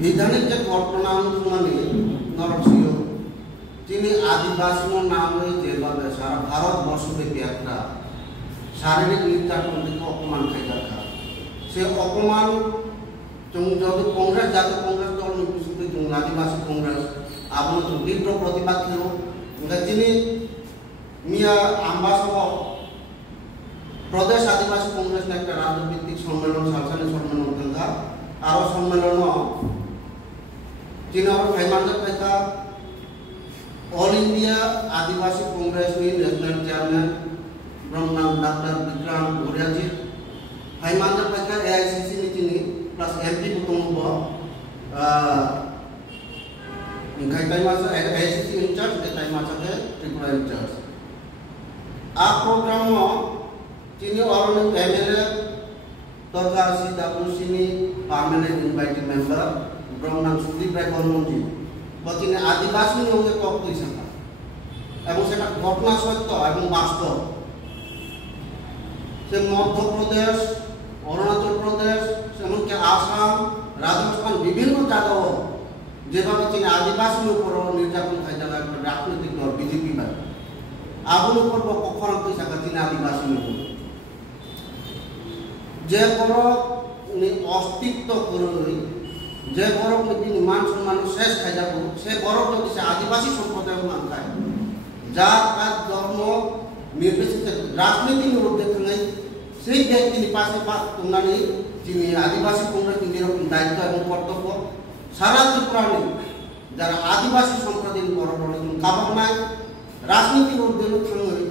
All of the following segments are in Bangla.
বিধানের যে ঘটনা অনুমানে নরসিংহ তিনি আদিবাসী নামে যেভাবে সারা ভারতবর্ষব্যাপী একটা শারীরিক নির্যাতন থেকে অপমান খাই দেখা সে অপমান যদি কংগ্রেস জাতীয় কংগ্রেস দল নির্বিশেষে আদিবাসী কংগ্রেস আপনার তীব্র প্রতিবাদ ছিল তিনি মিয়া আম্বাসহ প্রদেশ আদিবাসী কংগ্রেস একটা রাজ্যভিত্তিক সম্মেলন সালসানি সম্মেলন দেখা আরো সম্মেলন তিনি ফাইমান্ডার দেখা all India Adivasi Congress national chairman ব্রহ্মনাম ডাক্তার বিক্রম গৌরিয়াজি ফাইমান্ডার দেখা এআইসিসি ni তিনি প্লাস এমপি কুটুম্ব Kai masa AICC in charge, kai masa ke Tripura in charge. A program mo, sini orang MLA, toga si dapur sini permanent invited member, Brahman Sudhi Prakon Monji. But ini Adibasi ni orang top tu isana. Ebong saya ঘটনা সত্য এবং বাস্তব। সে মধ্যপ্রদেশ, অরুণাচল প্রদেশ, এমনকি আসাম, রাজস্থান বিভিন্ন জায়গায় যেভাবে তিনি আদিবাসীর উপর নির্যাতন খাই যাওয়া একটা রাজনৈতিক দল বিজেপি বা আগুন উপর কখন পয়সা তিনি আদিবাসীর উপর যে বড় অস্তিত্ব করে যে বড় তিনি মান সম্মান শেষ খাই যাব সে বড় যদি সে আদিবাসী সম্প্রদায়ের মান খায় যার কাজ ধর্ম নির্বিশেষে রাজনীতির ঊর্ধ্বে থাকায় সেই ব্যক্তির পাশে তুলনায় তিনি আদিবাসী কংগ্রেস এরকম দায়িত্ব এবং কর্তব্য সারা ত্রিপুরানি যারা আদিবাসী সম্প্রদায়ের বড় বড় কাবাক নাই রাজনীতির ঊর্ধ্বে থাঙ্গই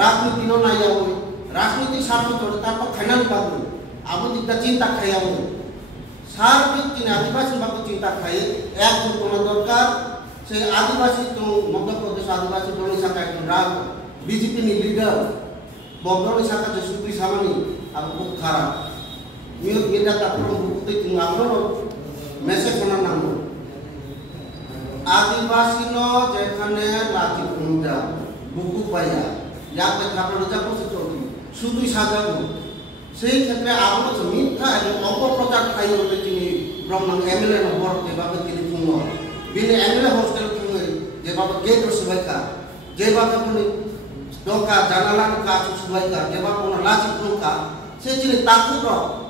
রাজনীতি নাই যাবই রাজনীতি স্বার্থ চলে তারপর খাইনানি পাবো আবু দিকটা চিন্তা খাই যাবো সার্বিক তিনি আদিবাসী বাবু চিন্তা খাই এক কোনো দরকার সেই আদিবাসী মধ্যপ্রদেশ আদিবাসী দলের শাখা একজন রাগ বিজেপি লিডার বদলের শাখা যে সুপ্রি সামানি আর খুব খারাপ এটা তারপর তুমি আপনারও মেসেজ শোনার নাম আদিবাসী যেখানে লাঠি খুঁজা বুকু পাইয়া যাতে খাবার যা করছে চলবে শুধুই সাজাবো সেই ক্ষেত্রে আপনার মিথ্যা এবং অপপ্রচার খাই বলে তিনি ব্রহ্মাণ্ড এমএলএ নম্বর যেভাবে তিনি খুঁজ বিনা এমএলএ হোস্টেল খুঁজে যেভাবে গেট সুবাইকা যেভাবে কোনো ডোকা জানালার কাজ সুবাইকা যেভাবে কোনো লাঠি খুঁজা সেই জিনিস তাকুর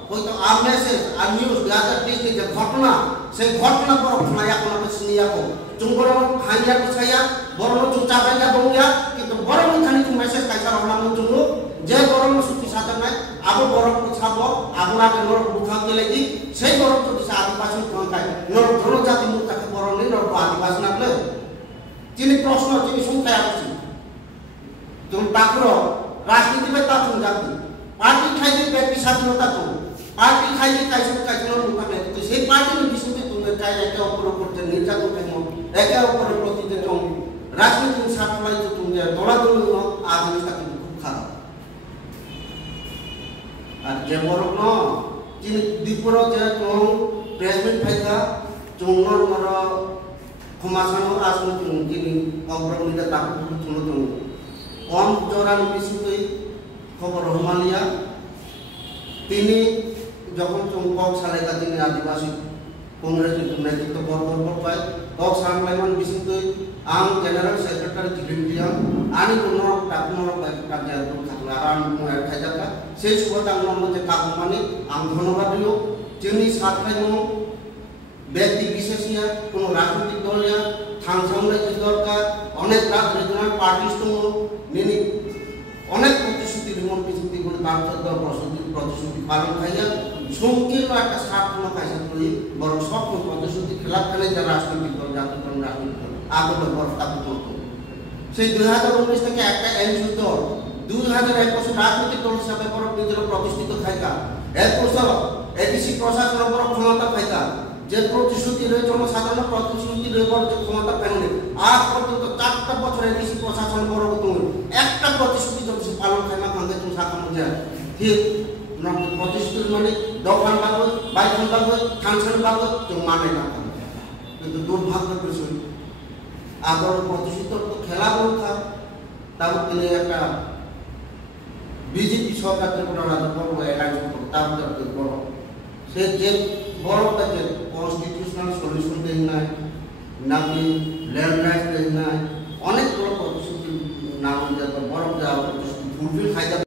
হয়তো আর মেসেজ আর নিউজ গাজার ডিস্ট্রিক্টে যে ঘটনা সেই ঘটনা পর খাইয়া কোনো শুনিয়া কো চুঙ্গর খাইয়া কুছাইয়া বড় চুচা বাইয়া বঙ্গিয়া কিন্তু বড় খানি চুং মেসেজ কাইসা রহলাম চুঙ্গু যে বড় সুতি সাজা নাই আবো বড় ছাব আপনাকে নর বুখাতে লাগি সেই বড় যদি আদিবাসী কোনটাই নর ধরো জাতি মুতাকে বড় নেই নর আদিবাসী নাকলে যিনি প্রশ্ন যিনি সংখ্যায় আছে তুমি তাকুর রাজনীতিবে তাকুন জাতি পার্টি খাইতে ব্যক্তি স্বাধীনতা তো পার্টি খাইতে কাইসে কাইসে মুখাতে তো সেই পার্টির বিষয়তে তুমি চাই একে অপর করতে নির্যাতন কেমন একে অপরের প্রতি যে রাজনীতির সাপ্লাই তো তুমি দৌড়াদৌড়ি আর জিনিসটা কিন্তু খুব খারাপ আর যে বড় ন যিনি দ্বীপর যে প্রেসিডেন্ট ফাইকা চুঙ্গর মর ক্ষমাসানো আসন যিনি অগ্রগণিতা তাকে চুনো কম জোরান বিষয়তে খবর রহমানিয়া তিনি যখন কক সালেকা তিনি আদিবাসী কংগ্রেস নেতৃত্ব বর্গ পায় কক সাংলাইমান বিষয়তে আম জেনারেল সেক্রেটারি জিলিমিয়াম আনি কোনো টাকুনো কাজে খাতলা আরাম খাইজাকা সেই সুবাদে আমার মধ্যে কাকুমানি আম ধন্যবাদ দিও যিনি সাতটাই ব্যক্তি বিশেষিয়া কোনো রাজনৈতিক দলিয়া থাংসামলে দরকার অনেক রিজনাল পার্টিস দङ নিনি অনেক প্রতিশ্রুতি রিমন প্রতিশ্রুতি করে তার প্রতিশ্রুতি পালন খাইয়া সংকীর্ণ একটা স্বার্থ খাইসা করি বরং সব প্রতিশ্রুতি খেলাপ খেলে যা রাজনৈতিক দল জাতীয় দল রাজনৈতিক দল আগত বরফতাপন করত সেই 2019 থেকে একটা এনজিও দল 2021 রাজনৈতিক দল হিসাবে বরফ নিজের প্রতিষ্ঠিত খাইকা 1 এডিসি প্রশাসন বরফ ক্ষমতা খাইকা যে প্রতিশ্রুতি রয়েছে জনসাধারণ প্রতিশ্রুতি রয়েছে যে ক্ষমতা পায়নি আজ পর্যন্ত 4টা বছর এডিসি প্রশাসন বড় তুমি একটা প্রতিশ্রুতি যদি পালন খাই না ভাঙে তুমি শাখা মধ্যে ঠিক প্রতিশ্রুতি মানে দফান বাগত বাইখান বাগত থানসান বাগত তুমি মানে না কিন্তু দুর্ভাগ্যের বিষয় আগর প্রতিশ্রুতি তো খেলা বলতা তারপর তিনি একটা বিজেপি সরকার ত্রিপুরা রাজ্য বড় এলাকা তার বড় সে যে বড় যে কনস্টিটিউশনাল নাকি ল্যান্ড রাইটস নাই অনেক বড় প্রতিশ্রুতি না হয়ে যাবে বড় যা প্রতিশ্রুতি ফুলফিল খাইতে